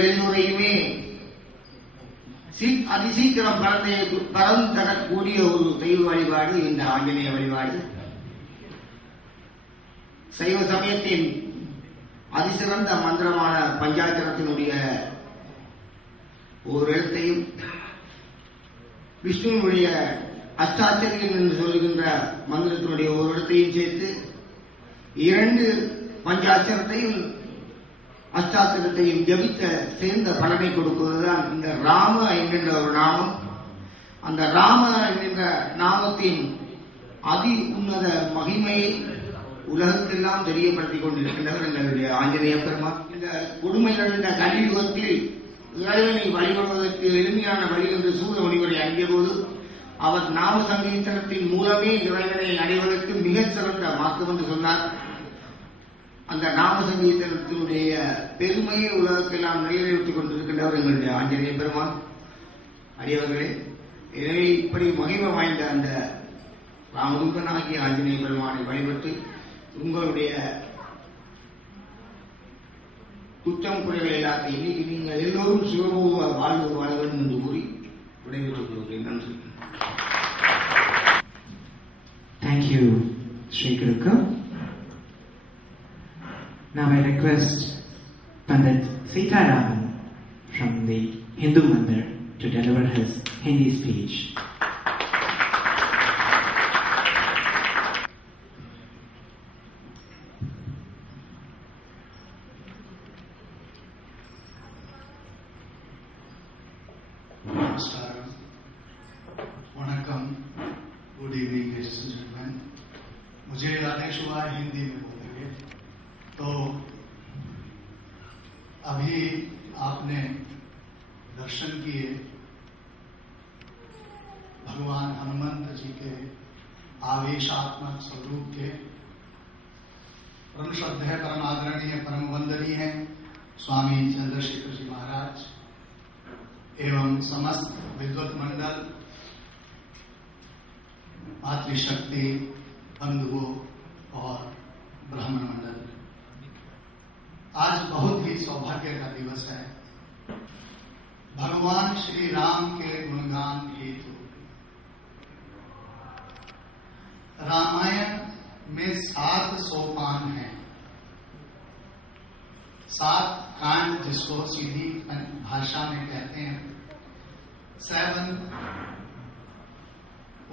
எங்கள் எல்லோரையுமே அதிசீக்கிரம் பறந்து தரக்கூடிய ஒரு தெய்வ வழிபாடு இந்த ஆஞ்சநேய வழிபாடு. சைவ சமயத்தின் அதிசிறந்த மந்திரமான பஞ்சாட்சரத்தினுடைய ஒரு எழுத்தையும் விஷ்ணுவினுடைய அஷ்டாட்சரியம் என்று சொல்லுகின்ற மந்திரத்தினுடைய ஒரு எழுத்தையும் சேர்த்து 2 பஞ்சாட்சரத்தையும் அஷ்டாட்சரத்தையும் ஜபித்த சேர்ந்த பலனை கொடுப்பதுதான் இந்த ராம என்கின்ற ஒரு நாமம். அந்த ராம என்கின்ற நாமத்தின் அதி உன்னத மகிமையை உலகத்தெல்லாம் தெரியப்படுத்திக் கொண்டிருக்கின்றவர் எங்களுடைய ஆஞ்சநேய பெருமாள். இந்த கொடுமை நிறைந்த கலியுகத்தில் இறைவனை வழிபடுவதற்கு எளிமையான வழி என்று சூர முனிவரை அங்கியபோது அவர் நாம சங்கீர்த்தனத்தின் மூலமே இறைவனை அடைவதற்கு மிகச் சிறந்த மார்க்கம் என்று சொன்னார். அந்த நாம சங்கீர்த்தனத்தினுடைய பெருமையை உலகத்தெல்லாம் நிறைவேற்றிக் கொண்டிருக்கின்றவர் எங்களுடைய ஆஞ்சநேய பெருமாள். அடியவர்களே, எனவே இப்படி மகிமை வாய்ந்த அந்த ராமதூதனாகிய ஆஞ்சநேய பெருமானை வழிபட்டு உங்களுடைய குற்றம் குறைகள் எல்லாத்தையும் இன்னைக்கு நீங்கள் எல்லோரும் சிவபோக வாழ்வு வாழ வேண்டும் என்று கூறி விடைபெற்றுக் கொள்கிறேன். நன்றி. Thank you, Sri Guruka. Now I request Pandit Sitaraman from the Hindu Mandir to deliver his Hindi speech. Namaskaram. Vanakkam. Good evening, ladies and gentlemen. मुझे आदेश हुआ है हिंदी में बोलेंगे। तो अभी आपने दर्शन किए भगवान हनुमंत जी के आवेशात्मक स्वरूप के। परम श्रद्धेय, परम आदरणीय, परम वंदनीय है स्वामी चंद्रशेखर जी महाराज एवं समस्त विद्वत मंडल, मातृशक्ति बंधुओं और ब्राह्मण मंडल। आज बहुत ही सौभाग्य का दिवस है। भगवान श्री राम के गुणगान हेतु रामायण में 7 सोपान हैं। 7 कांड जिसको सीधी भाषा में कहते हैं 7।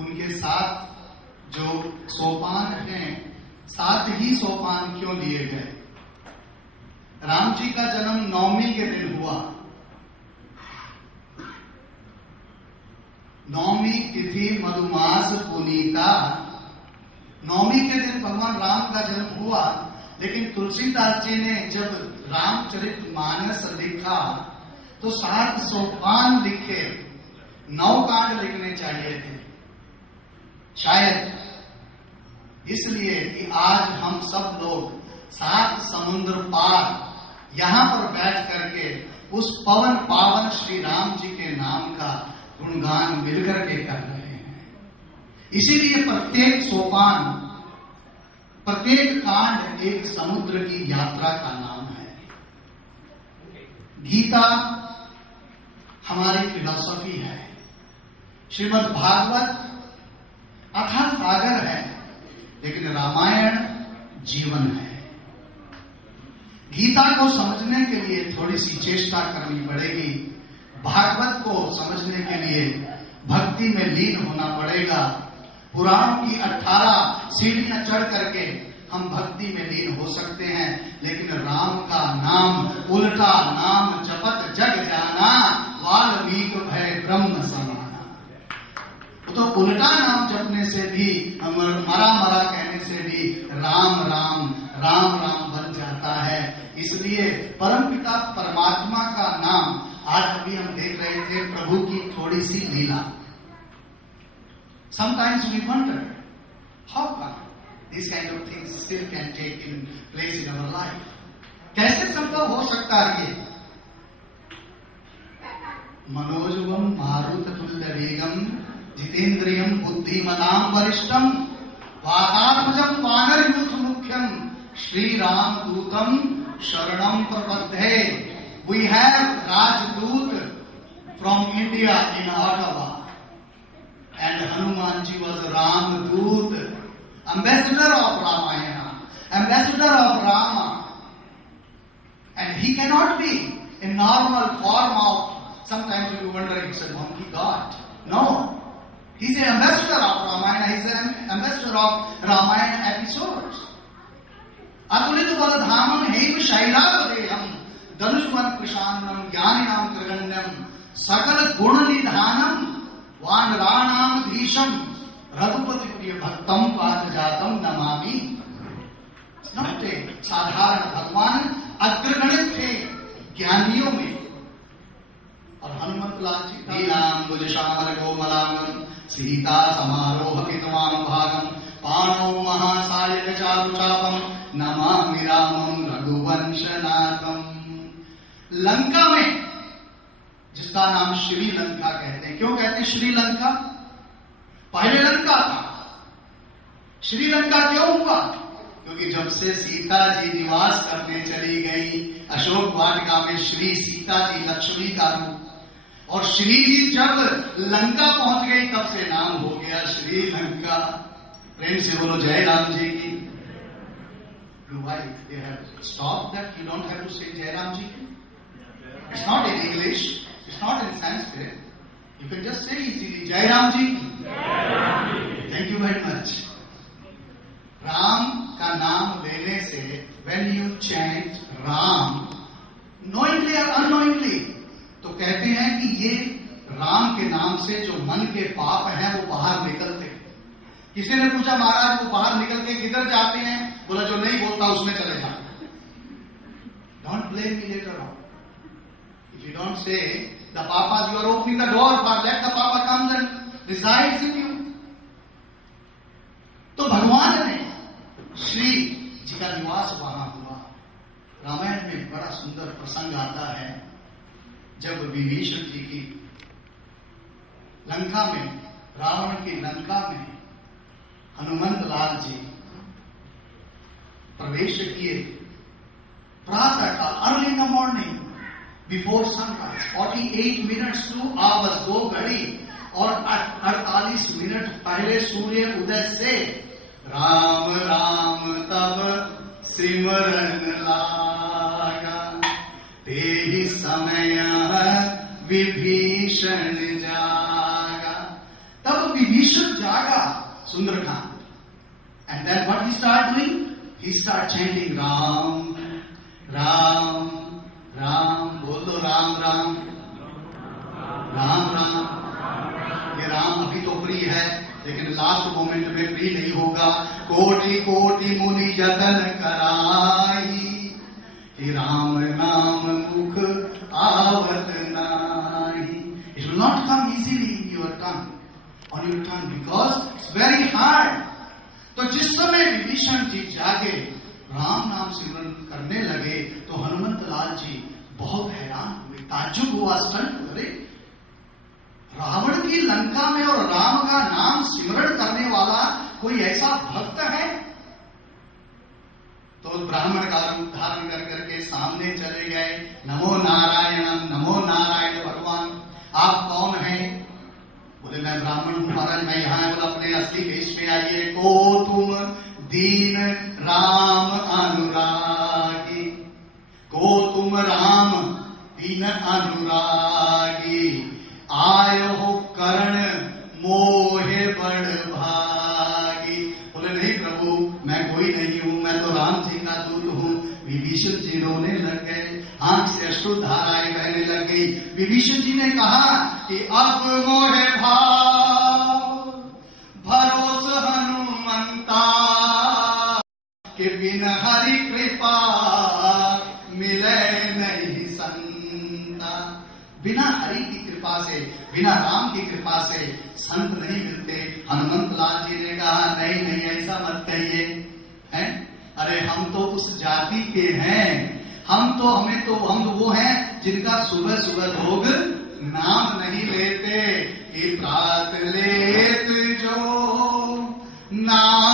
उनके 7 जो सोपान हैं, 7 ही सोपान क्यों लिए गए? राम जी का जन्म 9वीं के दिन हुआ। 9वीं तिथि मधुमास पुनीता। 9वीं के दिन भगवान राम का जन्म हुआ। लेकिन तुलसीदास जी ने जब रामचरितमानस लिखा तो 7 सोपान लिखे, 9 कांड लिखने चाहिए थे। शायद इसलिए कि आज हम सब लोग 7 समुद्र पार यहां पर बैठ करके उस पवन पावन श्री राम जी के नाम का गुणगान मिलकर के कर रहे हैं। इसीलिए प्रत्येक सोपान, प्रत्येक कांड एक समुद्र की यात्रा का नाम है। गीता हमारी फिलॉसफी है। श्रीमद् भागवत अथाह सागर है, लेकिन रामायण जीवन है। गीता को समझने के लिए थोड़ी सी चेष्टा करनी पड़ेगी। भागवत को समझने के लिए भक्ति में लीन होना पड़ेगा। पुराणों की 18 सीढ़ियां चढ़ करके हम भक्ति में लीन हो सकते हैं, लेकिन राम का नाम उल्टा नाम जपत जग जाना, वाल्मीकि भय ब्रह्म समाना। तो उल्टा नाम जपने से भी, मरा मरा कहने से भी राम राम राम राम बन जाता है। इसलिए परमपिता परमात्मा का नाम, आज अभी हम देख रहे थे प्रभु की थोड़ी सी लीला। Sometimes we wonder how come these kind of things still can take in place in our life. कैसे संभव हो सकता है ये? मनोजवम मारुत तुल्य वेगम जितेंद्रियम बुद्धिमताम वरिष्ठम वातात्मजम वानर यूथ मुख्यम श्री राम दूतम शरणम प्रपद्ये We have Rajdoot from India in Ottawa. And Hanumanji was Ramdoot, ambassador of Ramayana, ambassador of Rama. And he cannot be in normal form of, sometimes you wonder, it's a monkey god. No. He's an ambassador of Ramayana, he's an ambassador of Ramayana episodes. Atulita Baladhamam Heim Shailavadeham Dhanushman Krishanam Jnaninam Kraganyam Sakala Gunanidhanam Vanranam Dhisham Raghupati Priya Bhaktam Patajatam Namami. It's not a sadharana Bhagwan, अग्रगणित थे ज्ञानियों में. और हनुमत लाल जी नीलाम बुजश्यामल कोमलांगम सीता समारोह पितवाम भागम पाणौ महासायक चारुचापम नमामि रामं रघुवंशनाथम. लंका में, जिसका नाम श्रीलंका कहते हैं. क्यों कहते हैं श्रीलंका? पहले लंका था. श्रीलंका क्यों हुआ? क्योंकि जब से सीता जी निवास करने चली गई अशोक वाटिका में, श्री सीता जी लक्ष्मी का रूप, और श्री जी जब लंका पहुंच गई तब से नाम हो गया श्रीलंका. प्रेम से बोलो जय राम जी की. Why they have stopped that? You don't have to say Jai Ram Ji. It's not in English. It's not in Sanskrit. You can just say easily Jai Ram Ji. Thank you very much. Ram का नाम लेने से, when you chant Ram, knowingly or unknowingly, तो कहते हैं कि ये राम के नाम से जो मन के पाप हैं वो बाहर निकलते हैं. किसी ने पूछा महाराज वो बाहर निकल के किधर जाते हैं? बोला जो नहीं बोलता उसमें चले जाते. Don't blame me later on. If you don't say the papas, you are opening the door for let the papa comes and resides in you. तो भगवान ने श्री जी का निवास वहां हुआ. रामायण में बड़ा सुंदर प्रसंग आता है जब विभीषण जी की लंका में, रावण की लंका में हनुमंत लाल जी प्रवेश किए. प्रातः काल, early in the morning, before sunrise, 48 minutes two hours, 2 घड़ी और 48 मिनट पहले सूर्य उदय से राम राम तब सिमरन लागा, तेहि समय विभीषण जागा. तब विभीषण जागा Sundarkand. And then what he started doing? He started chanting Ram, Ram, Ram. बोलो राम राम, राम राम. ये राम अभी तो प्रिय है, लेकिन लास्ट मोमेंट में प्रिय नहीं होगा. कोटि कोटि मुनि जतन कराई, कि राम नाम मुख आवत नाही. It will not come easily in your tongue, on your tongue, because it's very hard. तो जिस समय विभीषण जी जागे, राम नाम सिमरन करने लगे, तो हनुमंत लाल जी बहुत हैरान हुए, ताज्जुब हुआ, स्टन हुए. रावण की लंका में और राम का नाम सिमरण करने वाला कोई ऐसा भक्त है? तो ब्राह्मण का रूप धारण कर करके सामने चले गए. नमो नारायण, नमो नारायण. भगवान आप कौन हैं? बोले मैं ब्राह्मण हूं महाराज, मैं यहाँ. बोला अपने असली वेश में आइए. को तुम दीन राम अनुरागी, को तुम राम दीन अनुरागी, आयो हो कर्ण मोहे बड़ भागी. बोले नहीं प्रभु, मैं कोई नहीं हूं, मैं तो राम जी का दूत हूं. विभीषण जी रोने लग गए, आंख से अश्रुधाराएं बहने लग गई. विभीषण जी ने कहा कि अब मोहे भाव भरोस हनुमंता, के बिना हरि कृपा मिले नहीं संता. बिना हरि की कृपा से, बिना राम की कृपा से संत नहीं मिलते. हनुमंत लाल जी ने कहा नहीं नहीं ऐसा मत कहिए. हैं? अरे हम तो उस जाति के हैं, हम तो वो हैं जिनका सुबह सुबह लोग नाम नहीं लेते. कि प्रात लेत जो नाम